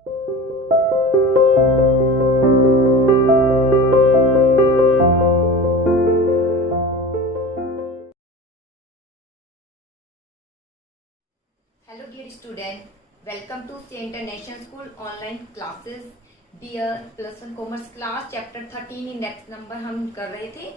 Hello dear student, welcome to St. International School online classes. Dear plus one commerce class chapter 13 index number हम कर रहे थे,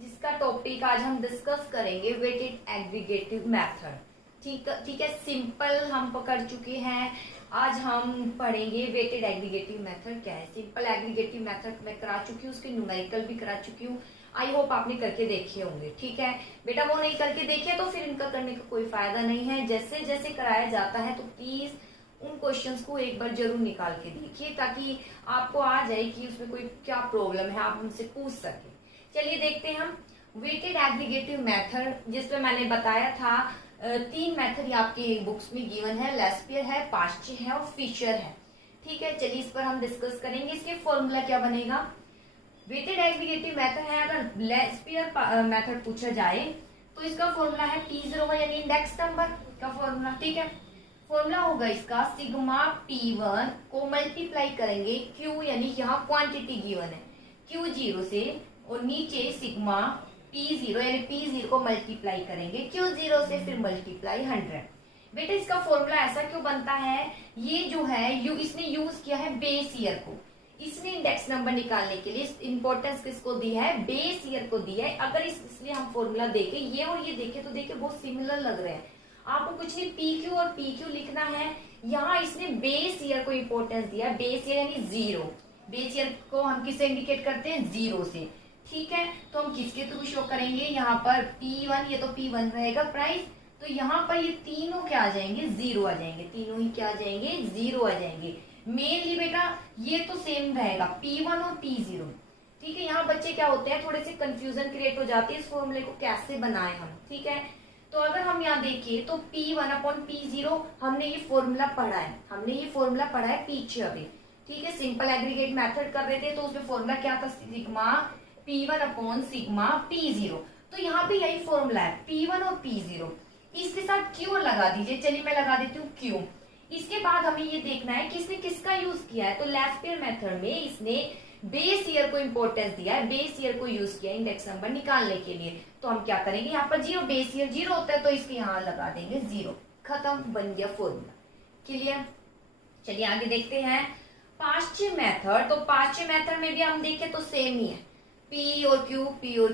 जिसका topic आज हम डिस्कस करेंगे वेटेड एग्रीगेटिव मेथड। ठीक है, सिंपल हम पकड़ चुके हैं। आज हम पढ़ेंगे वेटेड एग्रीगेटिव मेथड क्या है। सिंपल एग्रीगेटिव मेथड मैं करा चुकी हूँ, उसके न्यूमेरिकल भी करा चुकी हूँ। आई होप आपने करके देखे होंगे। ठीक है बेटा, वो नहीं करके देखे तो फिर इनका करने का कोई फायदा नहीं है। जैसे जैसे कराया जाता है तो प्लीज उन क्वेश्चंस को एक बार जरूर निकाल के देखिए, ताकि आपको आ जाए कि उसमें कोई क्या प्रॉब्लम है, आप उनसे पूछ सके। चलिए देखते हैं हम वेटेड एग्रीगेटिव मेथड, जिसमें मैंने बताया था 3 मेथड आपके बुक्स में गिवन है, लेस्पियर है, पास्चे है और फिशर है। ठीक है, चलिए इस पर हम डिस्कस करेंगे। इसके फॉर्मूला क्या बनेगा। वेटेड एग्रीगेटिव मेथड है, अगर लेस्पियर मेथड पूछा जाए तो इसका फॉर्मूला है P0 यानी इंडेक्स नंबर का फॉर्मूला। ठीक है, फॉर्मूला होगा इसका सिग्मा P1 को मल्टीप्लाई करेंगे Q, यानी यहाँ क्वांटिटी गिवन है Q0 से, और नीचे सिग्मा P0 यानी P0 को मल्टीप्लाई करेंगे Q0 से, फिर मल्टीप्लाई 100। बेटा इसका फॉर्मूला ऐसा क्यों बनता है, ये जो है इसने यूज किया है बेस ईयर को। इसने इंडेक्स नंबर निकालने के लिए इंपॉर्टेंस किसको दी है, बेस ईयर को दी है। अगर इसलिए हम फॉर्मूला देखें, ये और ये देखें तो देखिए बहुत सिमिलर लग रहे हैं। आपको कुछ नहीं PQ और PQ लिखना है। यहाँ इसने बेस ईयर को इंपॉर्टेंस दिया, बेस ईयर यानी 0। बेस ईयर को हम किससे इंडिकेट करते हैं, 0 से। ठीक है, तो हम किसके थ्रू शो करेंगे, यहाँ पर P1, ये तो P1 रहेगा प्राइस, तो यहाँ पर ये तीनों क्या आ जाएंगे, 0 आ जाएंगे। तीनों ही क्या आ जाएंगे, 0 आ जाएंगे। मेनली बेटा ये तो सेम रहेगा P1 और P0। ठीक है, यहाँ बच्चे क्या होते हैं, थोड़े से कंफ्यूजन क्रिएट हो जाती है इस फॉर्मूले को कैसे बनाए हम। ठीक है, तो अगर हम यहाँ देखिए तो P1 अपॉन P0 हमने ये फॉर्मूला पढ़ा है पीछे अभी। ठीक है, सिंपल एग्रीगेट मेथड कर रहे थे तो उसमें फॉर्मूला क्या था, sigma P1 upon sigma P0। तो यहाँ पे यही फॉर्मूला है P1 और P0। इसके साथ Q लगा दीजिए। चलिए मैं लगा देती हूँ Q। इसके बाद हमें ये देखना है कि इसने किसका यूज किया है, तो लेस्पियर मेथड में इसने बेस ईयर को इंपॉर्टेंस दिया है, बेस ईयर को यूज किया इंडेक्स नंबर निकालने के लिए। तो हम क्या करेंगे, यहाँ पर 0, बेस ईयर 0 होता है तो इसके यहाँ लगा देंगे 0। खत्म, बन गया फॉर्मूला। क्लियर। चलिए आगे देखते हैं पास्चे मेथड। तो पास्चे मेथड में भी हम देखें तो सेम ही है, P और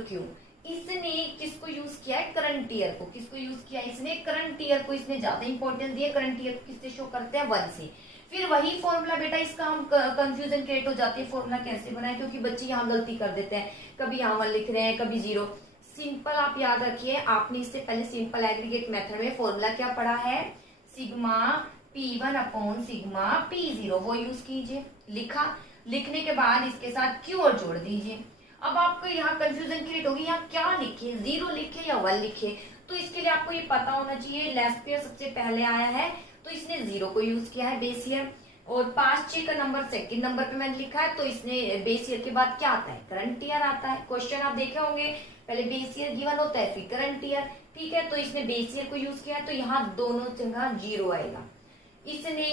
Q। इसने किसको यूज किया है, करंट ईयर को। किसको यूज किया है इसने, करंट ईयर को इसने ज्यादा इंपॉर्टेंस दिया। करंट ईयर को किससे शो करते हैं, 1 से। फिर वही फॉर्मूला बेटा, इसका हम कंफ्यूजन क्रिएट हो जाती है फॉर्मूला कैसे बनाए, क्योंकि बच्चे यहाँ गलती कर देते हैं, कभी यहाँ 1 लिख रहे हैं, कभी 0। सिंपल आप याद रखिए, आपने इससे पहले सिंपल एग्रीगेट मेथड में फॉर्मूला क्या पढ़ा है, sigma P1 upon sigma P0, वो यूज कीजिए। लिखने के बाद इसके साथ Q और जोड़ दीजिए। अब आपको यहाँ कंफ्यूजन क्रिएट होगी, यहाँ क्या लिखे, 0 लिखे या 1 लिखे। तो इसके लिए आपको ये पता होना चाहिए, लेस्पियर सबसे पहले आया है तो इसने 0 को यूज किया है बेस ईयर, और पास्चे का नंबर सेकंड नंबर पे मैंने लिखा है, तो इसने बेस ईयर के बाद क्या आता है, करंट ईयर आता है। क्वेश्चन आप देखे होंगे, पहले बेस ईयर गिवन होता है फिर करंट ईयर। ठीक है, तो इसने बेस ईयर को यूज किया है तो यहाँ दोनों जगह 0 आएगा। इसने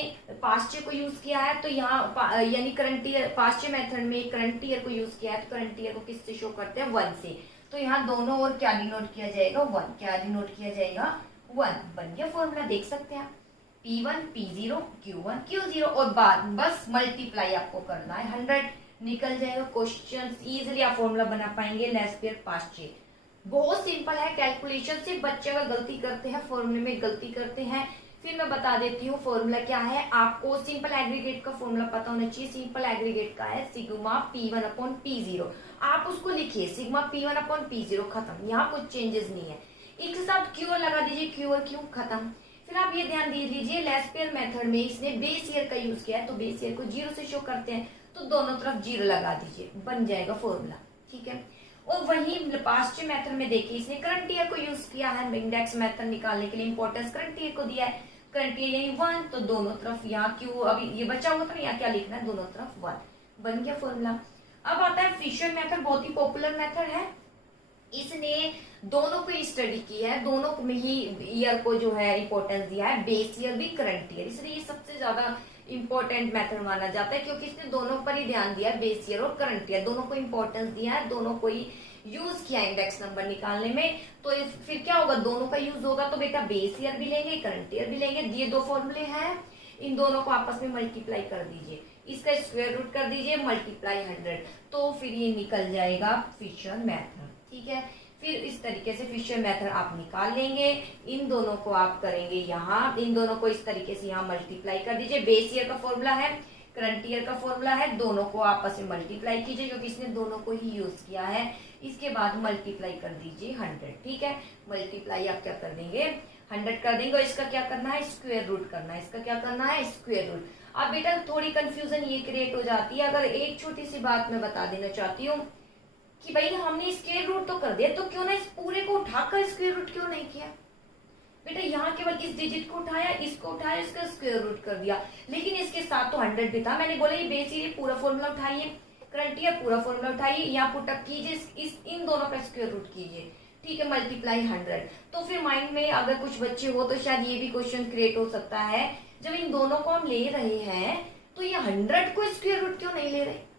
पास्चे को यूज किया है तो यहाँ यानी करंट ईयर, पास्चे मेथड में करंट ईयर को यूज किया है तो करंट ईयर को किससे शो करते हैं, 1 से। तो यहाँ दोनों और क्या डिनोट किया जाएगा, 1। क्या डिनोट किया जाएगा, 1। बन गया फॉर्मूला, देख सकते हैं P1 P0 Q1 Q0, और बाद बस मल्टीप्लाई आपको करना है, 100 निकल जाएगा। क्वेश्चन इजिली आप फॉर्मूला बना पाएंगे लेस्पियर पास्चे। बहुत सिंपल है, कैलकुलेशन से बच्चे अगर गलती करते हैं, फॉर्मूले में गलती करते हैं। फिर मैं बता देती हूँ फॉर्मूला क्या है। आपको सिंपल एग्रीगेट का फॉर्मूला पता होना चाहिए। सिंपल एग्रीगेट का है सिग्मा P1 अपॉन P0। आप उसको लिखिए सिग्मा P1 अपॉन P0, खत्म। यहाँ कुछ चेंजेस नहीं है। एक साथ Q लगा दीजिए, Q और Q, खत्म। फिर आप ये ध्यान दे लीजिए, लेस्पियर मेथड में इसने बेस ईयर का यूज किया है तो बेस ईयर को 0 से शो करते हैं, तो दोनों तरफ 0 लगा दीजिए, बन जाएगा फॉर्मूला। ठीक है, और वही पास्चे मेथड में देखिए इसने करंट ईयर को यूज किया है इंडेक्स मेथड निकालने के लिए, इंपॉर्टेंस करंट ईयर को दिया है, करंट ईयर यानी 1, तो दोनों तरफ यहाँ Q, अभी ये बचा हुआ था ना, यहाँ क्या लिखना है, दोनों तरफ 1, बन गया फॉर्मूला। अब आता है फिशर मेथड, बहुत ही पॉपुलर मेथड है। इसने दोनों को ही स्टडी की है, दोनों में ही ईयर को जो है इंपॉर्टेंस दिया है, बेस ईयर भी करंट ईयर, इसलिए ये सबसे ज्यादा इंपॉर्टेंट मेथड माना जाता है क्योंकि इसने दोनों पर ही ध्यान दिया है, बेस ईयर और करंट ईयर दोनों को इंपॉर्टेंस दिया है, दोनों को ही यूज किया इंडेक्स नंबर निकालने में। तो फिर क्या होगा, दोनों का यूज होगा तो बेटा बेस ईयर भी लेंगे करंट ईयर भी लेंगे। ये दो फॉर्मूले हैं, इन दोनों को आपस में मल्टीप्लाई कर दीजिए, इसका स्क्वायर रूट कर दीजिए मल्टीप्लाई 100, तो फिर ये निकल जाएगा फिशर मेथड। ठीक है, फिर इस तरीके से फिशर मेथड आप निकाल लेंगे। इन दोनों को आप करेंगे यहाँ, इन दोनों को इस तरीके से यहाँ मल्टीप्लाई कर दीजिए। बेस ईयर का फॉर्मूला है, करंट ईयर का फॉर्मूला है, दोनों को आपस में मल्टीप्लाई कीजिए क्योंकि इसने दोनों को ही यूज किया है। इसके बाद मल्टीप्लाई कर दीजिए 100। ठीक है, मल्टीप्लाई आप क्या कर देंगे 100 कर देंगे, और इसका क्या करना है स्क्वायर रूट करना है, इसका क्या करना है स्क्वायर रूट। अब बेटा थोड़ी कंफ्यूजन ये क्रिएट हो जाती है, अगर एक छोटी सी बात मैं बता देना चाहती हूँ कि भाई हमने स्क्वायर रूट तो कर दिया, तो क्यों ना इस पूरे को उठाकर स्क्वायर रूट क्यों नहीं किया। बेटा यहाँ केवल इस डिजिट को उठाया, इसको उठाया, इसका स्क्वायर रूट कर दिया, लेकिन इसके साथ तो 100 भी था। मैंने बोला ये बेस ईयर पूरा फॉर्मूला उठाइए, करंट ईयर पूरा फॉर्मूला उठाइए, यहाँ पुट अप कीजिए, इन दोनों का स्क्वायर रूट कीजिए। ठीक है, मल्टीप्लाई 100। तो फिर माइंड में अगर कुछ बच्चे हो तो शायद ये भी क्वेश्चन क्रिएट हो सकता है, जब इन दोनों को हम ले रहे हैं तो ये 100 को स्क्वायर रूट क्यों नहीं ले रहे।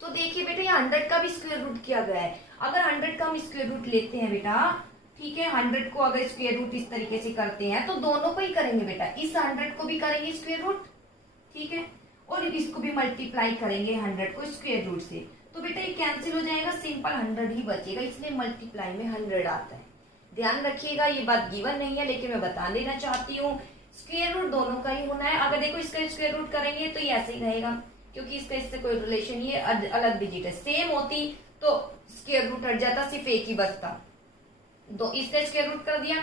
तो देखिए बेटा ये 100 का भी स्क्वायर रूट किया गया है। अगर 100 का हम स्क्वायर रूट लेते हैं बेटा, ठीक है, 100 को अगर स्क्वायर रूट इस तरीके से करते हैं तो दोनों को ही करेंगे बेटा, इस 100 को भी करेंगे स्क्वायर रूट, ठीक है, और इसको भी मल्टीप्लाई करेंगे 100 को स्क्वायर रूट से, तो बेटा ये कैंसिल हो जाएगा, सिंपल 100 ही बचेगा, इसलिए मल्टीप्लाई में 100 आता है। ध्यान रखिएगा, ये बात गिवन नहीं है लेकिन मैं बता देना चाहती हूँ, स्क्वायर रूट दोनों का ही होना है। अगर देखो इसका स्क्वायर रूट करेंगे तो ये ऐसे ही रहेगा क्योंकि इसका इससे कोई रिलेशन नहीं है, अलग डिजिट है। सेम होती तो स्क्वायर रूट हट जाता, सिर्फ एक ही बचता। दो इसका स्क्वायर रूट कर दिया,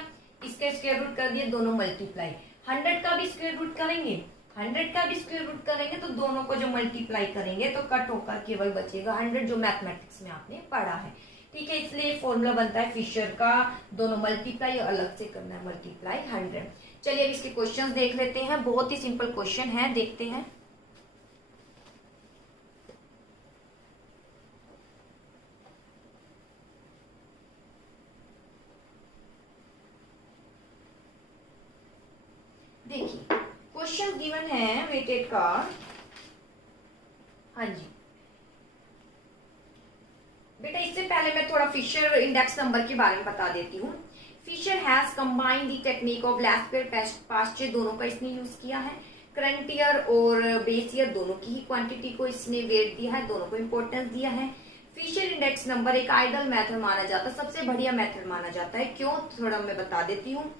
इसका स्क्वायर रूट कर दिया, दोनों मल्टीप्लाई। 100 का भी स्क्वायर रूट करेंगे, 100 का भी स्क्वायर रूट करेंगे तो दोनों को जो मल्टीप्लाई करेंगे तो कट होकर केवल बचेगा 100, जो मैथमेटिक्स में आपने पढ़ा है। ठीक है, इसलिए फॉर्मूला बनता है फिशर का, दोनों मल्टीप्लाई और अलग से करना है मल्टीप्लाई 100। चलिए अब इसके क्वेश्चंस देख लेते हैं, बहुत ही सिंपल क्वेश्चन है, देखते हैं। देखिए क्वेश्चन गिवन है वेटेड का, हाँ जी बेटा, इससे पहले मैं थोड़ा फिशर इंडेक्स नंबर के बारे में बता देती हूँ। Fisher has combined the technique of Laspeyres Paasche, दोनों का इसने यूज किया है। करंट ईयर और बेस ईयर दोनों की ही क्वांटिटी को इसने वेट दिया है, दोनों को इंपॉर्टेंस दिया है। फिशर इंडेक्स नंबर एक आइडल मेथड माना जाता है, सबसे बढ़िया मेथड माना जाता है। क्यों, थोड़ा मैं बता देती हूँ।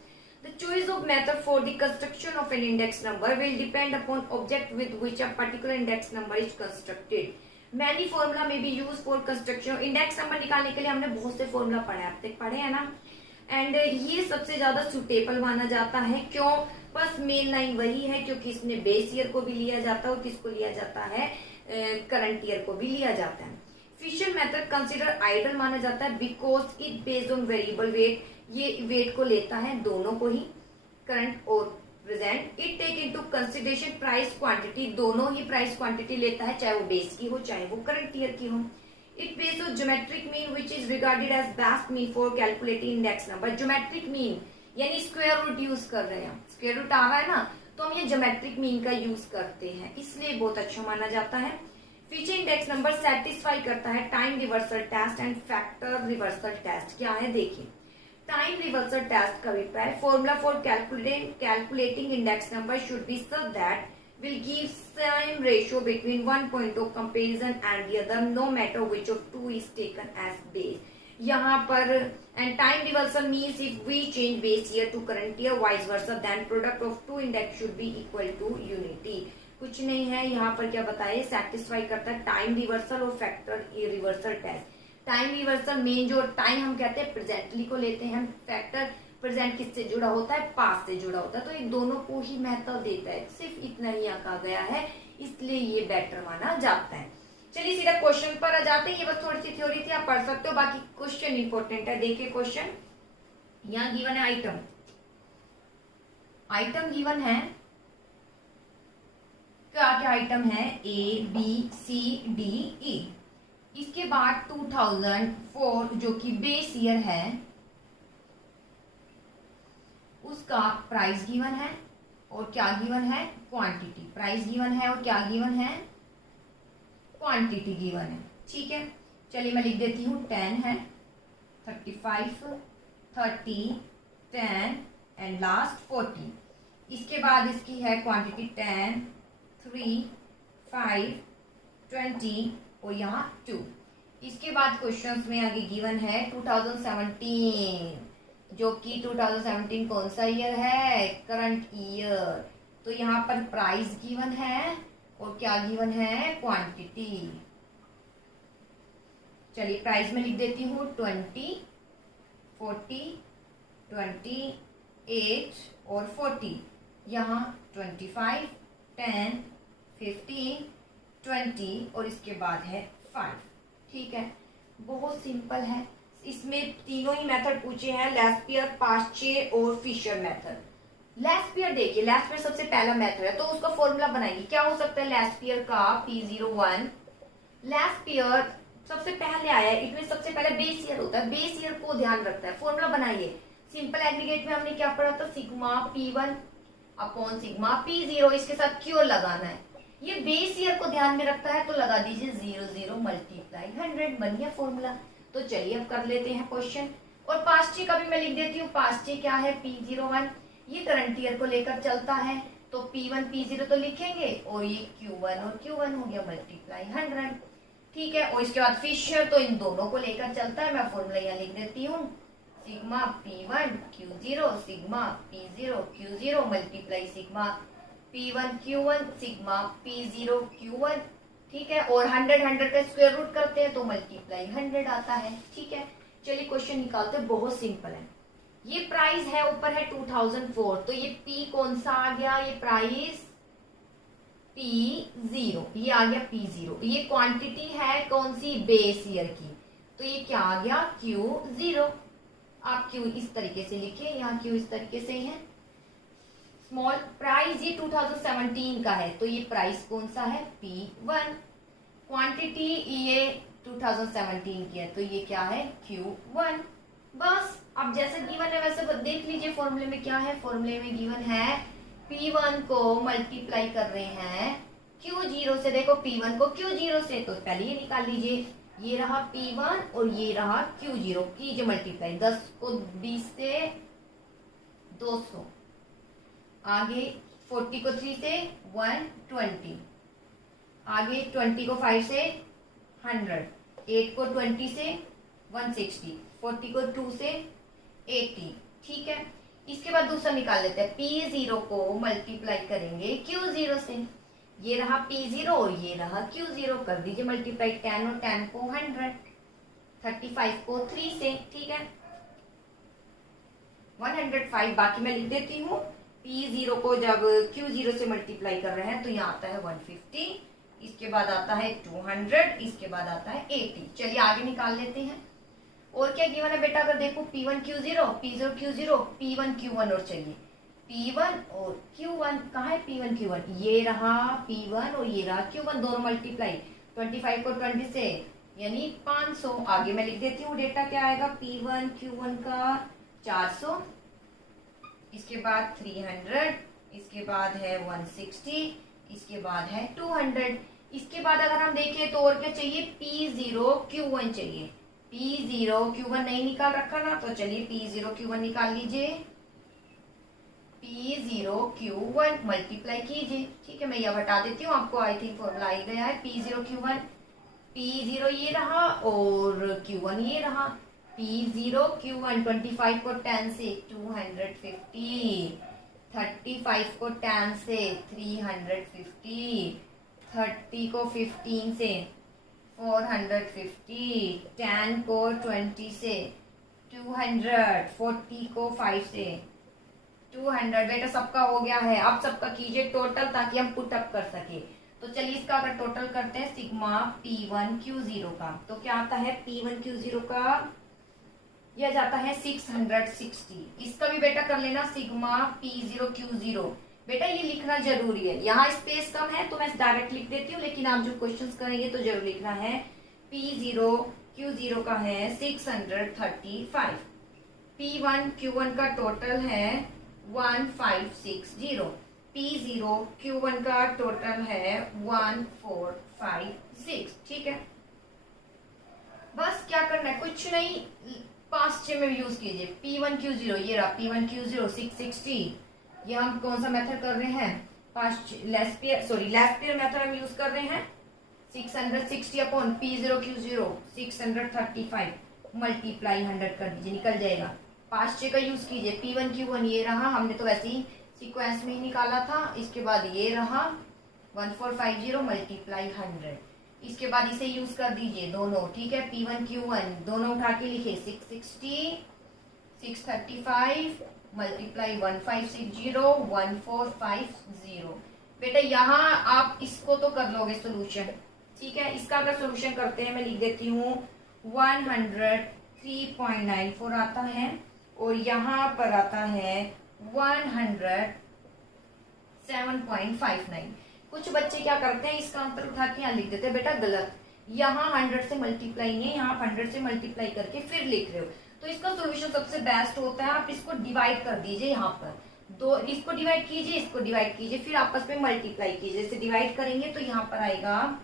The choice of method for the construction of an index number will depend upon object with which a particular index number is constructed. Many formula may be used for construction. Index number निकालने के लिए हमने बहुत से formula पढ़े, अब तक पढ़े हैं ना, एंड ये सबसे ज्यादा सुटेबल माना जाता है। क्यों, बस मेन लाइन वही है क्योंकि इसने बेस ईयर को भी लिया जाता है और किसको लिया जाता है, करंट ईयर को भी लिया जाता है। फिशर मेथड कंसिडर आइडल माना जाता है because it based on variable weight, ये वेट को लेता है दोनों को ही, करंट और present. It take into consideration price quantity, दोनों ही प्राइस क्वांटिटी लेता है, चाहे वो बेस की हो चाहे वो करंट ईयर की हो। It based on geometric mean which is regarded as best mean for calculating index number. Geometric mean यानी स्क्वायर रूट यूज कर रहे हैं, स्क्वायर रूट आ रहा है ना, तो हम ये ज्योमेट्रिक मीन का यूज करते हैं, इसलिए बहुत अच्छा माना जाता है। फीचर इंडेक्स नंबर सेटिस्फाई करता है time reversal test and factor reversal test. क्या है देखिए, टाइम रिवर्सल टेस्ट का अभिप्राय, formula for calculating index number should be such that will give same ratio between one point of comparison and the other no matter which of two is taken as base. यहाँ पर and time reversal means if we change base year to current year vice versa then product of two index should be equal to unity. कुछ नहीं है, यहाँ पर क्या बताए, satisfy करता है टाइम रिवर्सल और factor reversal test. Time reversal मेन जो टाइम हम कहते हैं प्रेजेंटली को लेते हैं, फैक्टर प्रेजेंट किससे जुड़ा होता है, पास्ट से जुड़ा होता है, तो ये दोनों को ही महत्व देता है, सिर्फ इतना ही यहाँ कहा गया है, इसलिए ये बेटर माना जाता है। चलिए सीधा क्वेश्चन पर आ जाते हैं, ये बस थोड़ी सी थ्योरी थी, आप पढ़ सकते हो, बाकी क्वेश्चन इंपॉर्टेंट है। देखिए क्वेश्चन यहाँ गिवन है, आइटम गिवन है, क्या क्या आइटम है, A B C D E. इसके बाद 2004 जो कि बेस ईयर है, उसका प्राइस गिवन है और क्या गिवन है, क्वांटिटी। प्राइस गिवन है और क्या गिवन है, क्वांटिटी गिवन है। ठीक है, चलिए मैं लिख देती हूँ 10 है, 35, 30, 10 एंड लास्ट 40। इसके बाद इसकी है क्वांटिटी 10, 3, 5, 20 और यहाँ 2। इसके बाद क्वेश्चंस में आगे गिवन है 2017, जो कि 2017 कौन सा ईयर है, करंट ईयर। तो यहाँ पर प्राइस गिवन है और क्या गिवन है, क्वांटिटी। चलिए प्राइस में लिख देती हूँ 20, 40, 28 और 40। यहाँ 25, 10, 15, 20 और इसके बाद है 5। ठीक है, बहुत सिंपल है। इसमें तीनों ही मेथड पूछे हैं, लेस्पियर, पास्चे और फिशर मेथड। लेस्पियर देखिए, लेस्पियर सबसे पहला मेथड है तो उसका फॉर्मूला बनाएंगे। क्या हो सकता है लेस्पियर का, P01। लेस्पियर सबसे पहले आया है, इसमें सबसे पहले बेस ईयर होता है, बेस ईयर को ध्यान रखता है। फॉर्मूला बनाइए। सिंपल एग्रीगेट में हमने क्या पढ़ा था, sigma P1 upon sigma P0, इसके साथ क्योर लगाना है। ये बेस ईयर को ध्यान में रखता है तो लगा दीजिए 00 मल्टीप्लाई 100, बन गया फॉर्मूला। तो चलिए अब कर लेते हैं क्वेश्चन। और पास्चे का भी मैं लिख देती हूँ। पास्चे क्या है, P01, ये करंट ईयर को लेकर चलता है तो P1 P0 तो लिखेंगे और ये Q1 और Q1 हो गया मल्टीप्लाई 100। ठीक है, और इसके बाद फिशर तो इन दोनों को लेकर चलता है। मैं फॉर्मूला यहाँ लिख देती हूँ, sigma P1 Q0 sigma P0 Q0 multiply sigma P1 Q1 sigma P0 Q1। ठीक है, और 100 का स्क्वायर रूट करते हैं तो मल्टीप्लाई 100 आता है। ठीक है, चलिए क्वेश्चन निकालते हैं, बहुत सिंपल है। ये प्राइस है, ऊपर है 2004, तो ये P कौन सा आ गया, ये प्राइस P0, ये आ गया P0। ये क्वांटिटी है कौन सी, बेस ईयर की, तो ये क्या आ गया, Q0। आप Q इस तरीके से लिखिए, यहाँ Q इस तरीके से है। स्मॉल प्राइस ये 2017 का है तो ये प्राइस कौन सा है, P1। क्वांटिटी ये 2017 की है तो ये क्या है, Q1। बस अब जैसे गिवन है वैसे देख लीजिए फॉर्मूले में क्या है। फॉर्मूले में गिवन है P1 को मल्टीप्लाई कर रहे हैं Q0 से। देखो P1 को Q0 से, तो पहले ये निकाल लीजिए। ये रहा P1 और ये रहा Q0, कीजिए मल्टीप्लाई। 10 को 20 से 200, आगे 40 को 3 से 120, आगे 20 को 5 से 100, 8 को 20 से 160, 40 को 2 से 80। ठीक है, इसके बाद दूसरा निकाल लेते हैं। P0 को मल्टीप्लाई करेंगे Q0 से। ये रहा P0 और ये रहा Q0, कर दीजिए मल्टीप्लाई। 10 और 10 को 100, 35 को 3 से। ठीक है, 105। बाकी मैं लिख देती हूँ। P0 को जब Q0 से मल्टीप्लाई कर रहे हैं तो यहाँ आता है 150, इसके बाद आता है 200, इसके बाद आता है 80। चलिए आगे निकाल लेते हैं। और क्या गिवन है बेटा, अगर देखो P1 Q0, P0 Q0, P1 Q1 और चाहिए P1 और Q1। कहाँ है P1 Q1, ये रहा P1 और ये रहा Q1, दोनों मल्टीप्लाई। 25 को 20 से यानी 500। आगे मैं लिख देती हूँ डेटा क्या आएगा, P1 Q1 का 400, इसके बाद 300, इसके बाद है 160, इसके बाद है 200। इसके बाद अगर हम देखें तो और क्या चाहिए, P0 Q1 चाहिए। P0 Q1 नहीं निकाल रखा ना, तो चलिए P0 Q1 निकाल लीजिए। P0 Q1 मल्टीप्लाई कीजिए। ठीक है, मैं यह हटा देती हूँ, आपको आई थिंक फॉर्मूला आ गया है। P0 Q1, P0 ये रहा और Q1 ये रहा। P0 Q1, 25 को 10 से 250, 35 को 10 से 350, 30 को 15 से 450, 10 को 20 से 200, 40 को 5 से 200। बेटा सबका हो गया है। अब सबका कीजिए टोटल ताकि हम पुट अप कर सके। तो चलिए इसका अगर टोटल करते हैं सिग्मा P1 Q0 का, तो क्या आता है P1 Q0 का, यह जाता है 660। इसका भी बेटा कर लेना सिग्मा P0 Q0। बेटा ये लिखना जरूरी है, यहाँ स्पेस कम है तो मैं डायरेक्ट लिख देती हूँ, लेकिन आप जो क्वेश्चंस करेंगे तो जरूर लिखना है P0 Q0 का है 635, P1 Q1 का टोटल है 1560, P0 Q1 का टोटल है 1456। ठीक है, बस क्या करना है, कुछ नहीं, 5 में यूज कीजिए। P1 Q0, ये रहा P1 Q0 660। ये हम कौन सा मेथड कर रहे हैं, लेस्पियर मेथड हम यूज कर रहे हैं। 660 अपॉन P0 Q0 635 मल्टीप्लाई 100 कर दीजिए, निकल जाएगा। 5 का यूज कीजिए। P1 Q1 ये रहा, हमने तो वैसे ही सीक्वेंस में ही निकाला था। इसके बाद ये रहा 1450 मल्टीप्लाई 100। इसके बाद इसे यूज कर दीजिए दोनों। ठीक है, P1 Q1 दोनों उठा के लिखे 660 635 मल्टीप्लाई 1560 1450। बेटा यहाँ आप इसको तो कर लोगे सोल्यूशन। ठीक है, इसका अगर सोल्यूशन करते हैं, मैं लिख देती हूँ 103.94 आता है और यहाँ पर आता है 107.59। कुछ बच्चे क्या करते हैं, इसका आंसर उठा के यहाँ लिख देते हैं। बेटा गलत, यहाँ 100 से मल्टीप्लाई नहीं है, यहाँ आप 100 से मल्टीप्लाई करके फिर लिख रहे हो। तो इसका सोल्यूशन सबसे बेस्ट होता है, आप इसको डिवाइड कर दीजिए। यहाँ पर दो, इसको डिवाइड कीजिए, इसको डिवाइड कीजिए, फिर आपस में मल्टीप्लाई कीजिए। जैसे डिवाइड करेंगे तो यहाँ पर आएगा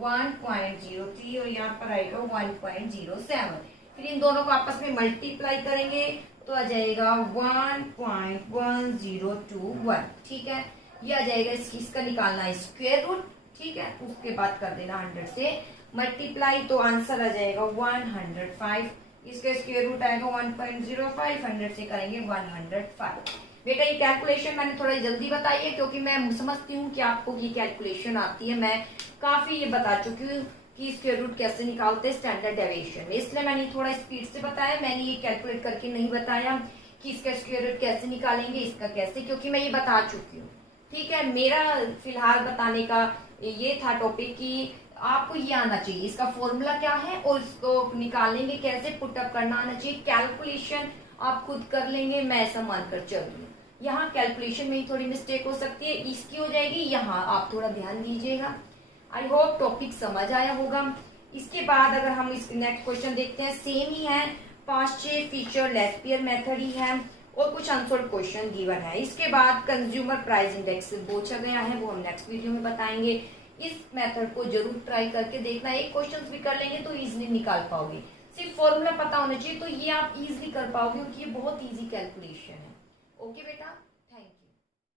1.03 और यहाँ पर आएगा 1.07। फिर इन दोनों को आपस में मल्टीप्लाई करेंगे तो आ जाएगा 1.1021। ठीक है, ये आ जाएगा। इसका निकालना है स्क्वायर रूट। ठीक है, उसके बाद कर देना 100 से मल्टीप्लाई, तो आंसर आ जाएगा 105। इसका स्क्वायर रूट आएगा 1.05, 100 से करेंगे 105। बेटा ये कैलकुलेशन मैंने थोड़ा जल्दी बताई है क्योंकि मैं समझती हूँ कि आपको ये कैलकुलेशन आती है। मैं काफी ये बता चुकी हूँ कि स्क्वायर रूट कैसे निकालते हैं स्टैंडर्ड डेविएशन में, इसलिए मैंने थोड़ा स्पीड से बताया। मैंने ये कैलकुलेट करके नहीं बताया कि इसका स्क्वायर रूट कैसे निकालेंगे, इसका कैसे, क्योंकि मैं ये बता चुकी हूँ। ठीक है, मेरा फिलहाल बताने का ये था टॉपिक कि आपको ये आना चाहिए, इसका फॉर्मूला क्या है और इसको निकालेंगे कैसे, पुटअप करना आना चाहिए। कैलकुलेशन आप खुद कर लेंगे, मैं ऐसा मानकर चल रही हूँ। यहाँ कैलकुलेशन में ही थोड़ी मिस्टेक हो सकती है, इसकी हो जाएगी, यहाँ आप थोड़ा ध्यान दीजिएगा। आई होप टॉपिक समझ आया होगा। इसके बाद अगर हम इस नेक्स्ट क्वेश्चन देखते हैं, सेम ही है, पास्चे फीचर लेस्पियर मेथड ही है और कुछ अनसोल्ड क्वेश्चन गिवन है। इसके बाद कंज्यूमर प्राइस इंडेक्स पूछा गया है, वो हम नेक्स्ट वीडियो में बताएंगे। इस मेथड को जरूर ट्राई करके देखना, एक क्वेश्चन भी कर लेंगे तो इजीली निकाल पाओगे। सिर्फ फॉर्मूला पता होना चाहिए तो ये आप इजीली कर पाओगे क्योंकि ये बहुत इजी कैलकुलेशन है। ओके बेटा।